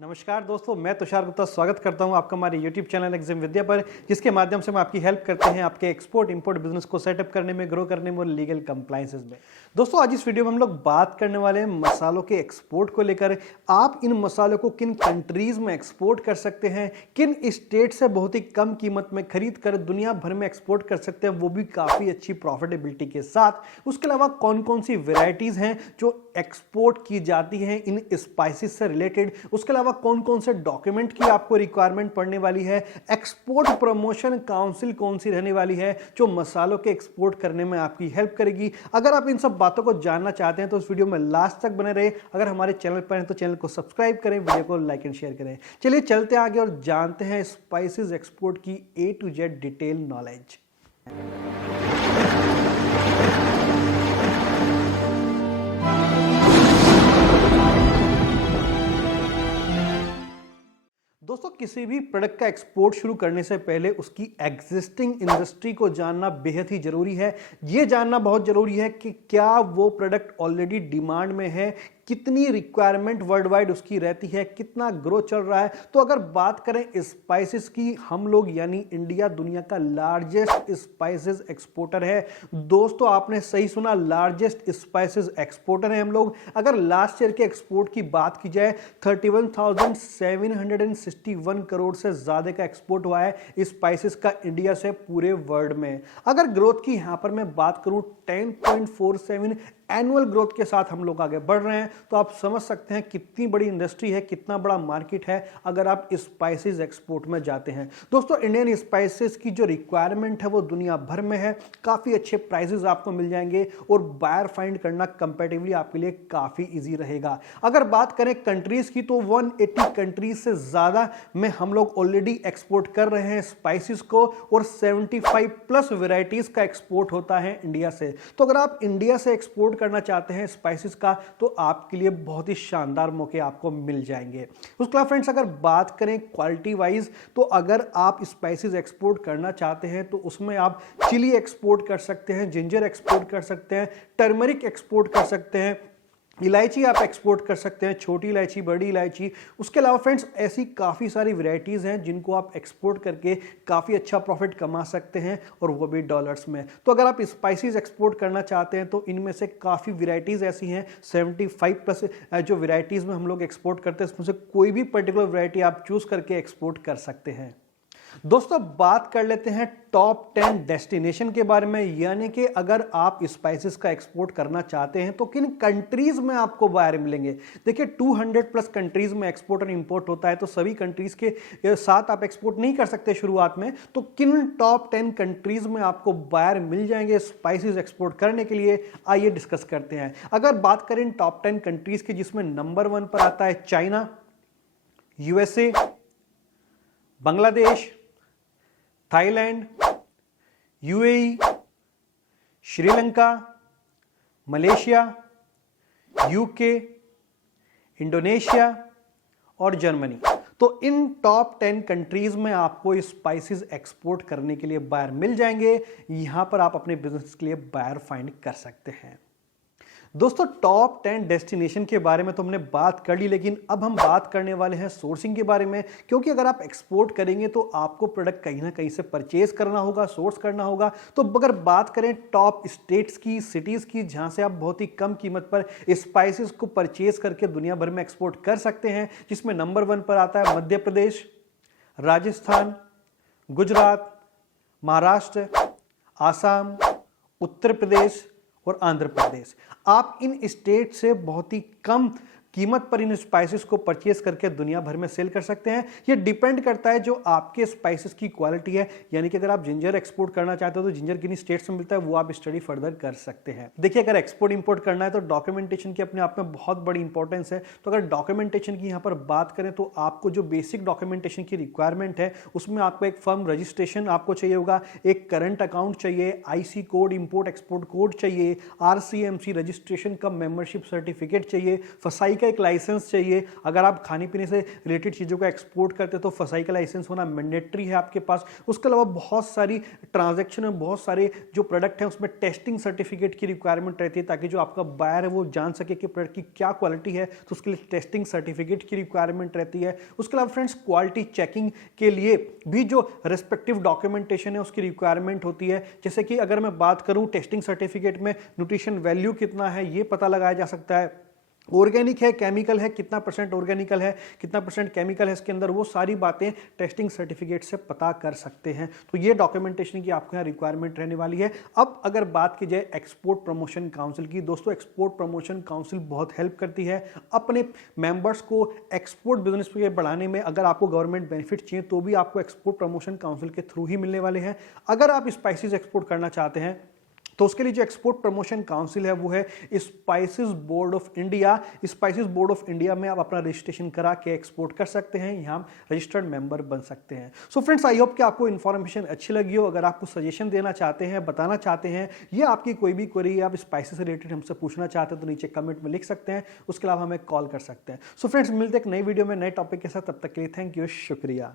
नमस्कार दोस्तों, मैं तुषार गुप्ता स्वागत करता हूं आपका हमारे YouTube चैनल एग्जाम विद्या पर, जिसके माध्यम से हम आपकी हेल्प करते हैं आपके एक्सपोर्ट इंपोर्ट बिजनेस को सेटअप करने में, ग्रो करने में और लीगल कंप्लायंसेस में। दोस्तों, आज इस वीडियो में हम लोग बात करने वाले हैं मसालों के एक्सपोर्ट को लेकर। आप इन मसालों को किन कंट्रीज में एक्सपोर्ट कर सकते हैं, किन स्टेट से बहुत ही कम कीमत में खरीद कर दुनिया भर में एक्सपोर्ट कर सकते हैं, वो भी काफ़ी अच्छी प्रॉफिटेबिलिटी के साथ। उसके अलावा कौन कौन सी वेराइटीज़ हैं जो एक्सपोर्ट की जाती हैं इन स्पाइसेस से रिलेटेड, उसके अलावा कौन कौन से डॉक्यूमेंट की आपको रिक्वायरमेंट पड़ने वाली है, एक्सपोर्ट प्रमोशन काउंसिल कौन सी रहने वाली है जो मसालों के एक्सपोर्ट करने में आपकी हेल्प करेगी। अगर आप इन सब बातों को जानना चाहते हैं तो इस वीडियो में लास्ट तक बने रहे। अगर हमारे चैनल पर हैं तो चैनल को सब्सक्राइब करें, वीडियो को लाइक एंड शेयर करें। चलिए चलते आगे और जानते हैं स्पाइसेस एक्सपोर्ट की A to Z detail knowledge. दोस्तों, किसी भी प्रोडक्ट का एक्सपोर्ट शुरू करने से पहले उसकी एग्जिस्टिंग इंडस्ट्री को जानना बेहद ही जरूरी है। यह जानना बहुत जरूरी है कि क्या वो प्रोडक्ट ऑलरेडी डिमांड में है, कितनी रिक्वायरमेंट वर्ल्ड वाइड उसकी रहती है, कितना ग्रो चल रहा है। तो अगर बात करें स्पाइसेस की, हम लोग यानी इंडिया दुनिया का लार्जेस्ट स्पाइसेस एक्सपोर्टर है। दोस्तों, आपने सही सुना, लार्जेस्ट स्पाइसेस एक्सपोर्टर है हम लोग। अगर लास्ट ईयर के एक्सपोर्ट की बात की जाए, 31,761 करोड़ से ज्यादा का एक्सपोर्ट हुआ है स्पाइसेस का इंडिया से पूरे वर्ल्ड में। अगर ग्रोथ की यहां पर मैं बात करूं, 10.47 एनुअल ग्रोथ के साथ हम लोग आगे बढ़ रहे हैं। तो आप समझ सकते हैं कितनी बड़ी इंडस्ट्री है, कितना बड़ा मार्केट है अगर आप स्पाइसेस एक्सपोर्ट में जाते हैं। दोस्तों, इंडियन स्पाइसेस की जो रिक्वायरमेंट है वो दुनिया भर में है। काफी अच्छे प्राइसेस आपको मिल जाएंगे और बायर फाइंड करना कंपैरेटिवली आपके लिए काफी इजी रहेगा। अगर बात करें कंट्रीज की तो 180 कंट्रीज से ज्यादा में हम लोग ऑलरेडी एक्सपोर्ट कर रहे हैं स्पाइसेस को, और 75 प्लस वेराइटीज का एक्सपोर्ट होता है इंडिया से। तो अगर आप इंडिया से एक्सपोर्ट करना चाहते हैं स्पाइसेस का तो आपके लिए बहुत ही शानदार मौके आपको मिल जाएंगे। उसके अलावा फ्रेंड्स, अगर बात करें क्वालिटी वाइज, तो अगर आप स्पाइसेस एक्सपोर्ट करना चाहते हैं तो उसमें आप चिली एक्सपोर्ट कर सकते हैं, जिंजर एक्सपोर्ट कर सकते हैं, टर्मरिक एक्सपोर्ट कर सकते हैं, इलायची आप एक्सपोर्ट कर सकते हैं, छोटी इलायची, बड़ी इलायची। उसके अलावा फ्रेंड्स, ऐसी काफ़ी सारी वैरायटीज़ हैं जिनको आप एक्सपोर्ट करके काफ़ी अच्छा प्रॉफिट कमा सकते हैं, और वो भी डॉलर्स में। तो अगर आप स्पाइसेस एक्सपोर्ट करना चाहते हैं तो इनमें से काफ़ी वैरायटीज़ ऐसी हैं, 75 प्लस जो वैरायटीज़ में हम लोग एक्सपोर्ट करते हैं उसमें से कोई भी पर्टिकुलर वैरायटी आप चूज़ करके एक्सपोर्ट कर सकते हैं। दोस्तों, बात कर लेते हैं टॉप 10 डेस्टिनेशन के बारे में, यानी कि अगर आप स्पाइसेस का एक्सपोर्ट करना चाहते हैं तो किन कंट्रीज में आपको बायर मिलेंगे। देखिए, 200 प्लस कंट्रीज में एक्सपोर्ट और इंपोर्ट होता है, तो सभी कंट्रीज के साथ आप एक्सपोर्ट नहीं कर सकते शुरुआत में। तो किन टॉप 10 कंट्रीज में आपको बायर मिल जाएंगे स्पाइसेस एक्सपोर्ट करने के लिए, आइए डिस्कस करते हैं। अगर बात करें टॉप 10 कंट्रीज की, जिसमें नंबर 1 पर आता है China, USA, Bangladesh, Thailand, UAE, Sri Lanka, Malaysia, UK, Indonesia और जर्मनी। तो इन टॉप 10 कंट्रीज में आपको स्पाइसेस एक्सपोर्ट करने के लिए बायर मिल जाएंगे। यहां पर आप अपने बिजनेस के लिए बायर फाइंड कर सकते हैं। दोस्तों, टॉप 10 डेस्टिनेशन के बारे में तो हमने बात कर ली, लेकिन अब हम बात करने वाले हैं सोर्सिंग के बारे में। क्योंकि अगर आप एक्सपोर्ट करेंगे तो आपको प्रोडक्ट कहीं ना कहीं से परचेज करना होगा, सोर्स करना होगा। तो अगर बात करें टॉप स्टेट्स की, सिटीज की, जहां से आप बहुत ही कम कीमत पर स्पाइसेस को परचेज करके दुनिया भर में एक्सपोर्ट कर सकते हैं, जिसमें नंबर 1 पर आता है मध्य प्रदेश, राजस्थान, गुजरात, महाराष्ट्र, आसाम, उत्तर प्रदेश और आंध्र प्रदेश। आप इन स्टेट से बहुत ही कम कीमत पर इन स्पाइसेस को परचेज करके दुनिया भर में सेल कर सकते हैं। ये डिपेंड करता है जो आपके स्पाइसेस की क्वालिटी है, यानी कि अगर आप जिंजर एक्सपोर्ट करना चाहते हो तो जिंजर किन स्टेट्स में मिलता है वो आप स्टडी फर्दर कर सकते हैं। देखिए, अगर एक्सपोर्ट इंपोर्ट करना है तो डॉक्यूमेंटेशन की अपने आप में बहुत बड़ी इंपॉर्टेंस है। तो अगर डॉक्यूमेंटेशन की यहाँ पर बात करें तो आपको जो बेसिक डॉक्यूमेंटेशन की रिक्वायरमेंट है उसमें आपको एक फर्म रजिस्ट्रेशन आपको चाहिए होगा, एक करंट अकाउंट चाहिए, IC code, import export code चाहिए, RCMC रजिस्ट्रेशन का मेंबरशिप सर्टिफिकेट चाहिए, फसाई का एक लाइसेंस चाहिए। अगर आप खाने पीने से रिलेटेड चीज़ों को एक्सपोर्ट करते हैं तो फसाई का लाइसेंस होना मैंडेटरी है आपके पास। उसके अलावा बहुत सारी ट्रांजैक्शन में बहुत सारे जो प्रोडक्ट हैं उसमें टेस्टिंग सर्टिफिकेट की रिक्वायरमेंट रहती है, ताकि जो आपका बायर है वो जान सके कि प्रोडक्ट की क्या क्वालिटी है, तो उसके लिए टेस्टिंग सर्टिफिकेट की रिक्वायरमेंट रहती है। उसके अलावा फ्रेंड्स क्वालिटी चेकिंग के लिए भी जो रिस्पेक्टिव डॉक्यूमेंटेशन है उसकी रिक्वायरमेंट होती है। जैसे कि अगर मैं बात करूं टेस्टिंग सर्टिफिकेट में न्यूट्रिशन वैल्यू कितना है ये पता लगाया जा सकता है, ऑर्गेनिक है केमिकल है, कितना परसेंट ऑर्गेनिकल है कितना परसेंट केमिकल है इसके अंदर, वो सारी बातें टेस्टिंग सर्टिफिकेट से पता कर सकते हैं। तो ये डॉक्यूमेंटेशन की आपको यहाँ रिक्वायरमेंट रहने वाली है। अब अगर बात की जाए एक्सपोर्ट प्रमोशन काउंसिल की, दोस्तों एक्सपोर्ट प्रमोशन काउंसिल बहुत हेल्प करती है अपने मेंबर्स को एक्सपोर्ट बिजनेस के बढ़ाने में। अगर आपको गवर्नमेंट बेनिफिट चाहिए तो भी आपको एक्सपोर्ट प्रमोशन काउंसिल के थ्रू ही मिलने वाले हैं। अगर आप स्पाइसेस एक्सपोर्ट करना चाहते हैं तो उसके लिए जो एक्सपोर्ट प्रमोशन काउंसिल है वो है spices board of India. Spices board of India में आप अपना रजिस्ट्रेशन करा के एक्सपोर्ट कर सकते हैं, यहां रजिस्टर्ड मेंबर बन सकते हैं। सो फ्रेंड्स, आई होप कि आपको इन्फॉर्मेशन अच्छी लगी हो। अगर आपको सजेशन देना चाहते हैं, बताना चाहते हैं, या आपकी कोई भी क्वेरी आप स्पाइसेस से रिलेटेड हमसे पूछना चाहते हैं तो नीचे कमेंट में लिख सकते हैं। उसके अलावा हमें कॉल कर सकते हैं। सो फ्रेंड्स, मिलते हैं एक नई वीडियो में नए टॉपिक के साथ, तब तक के लिए थैंक यू, शुक्रिया।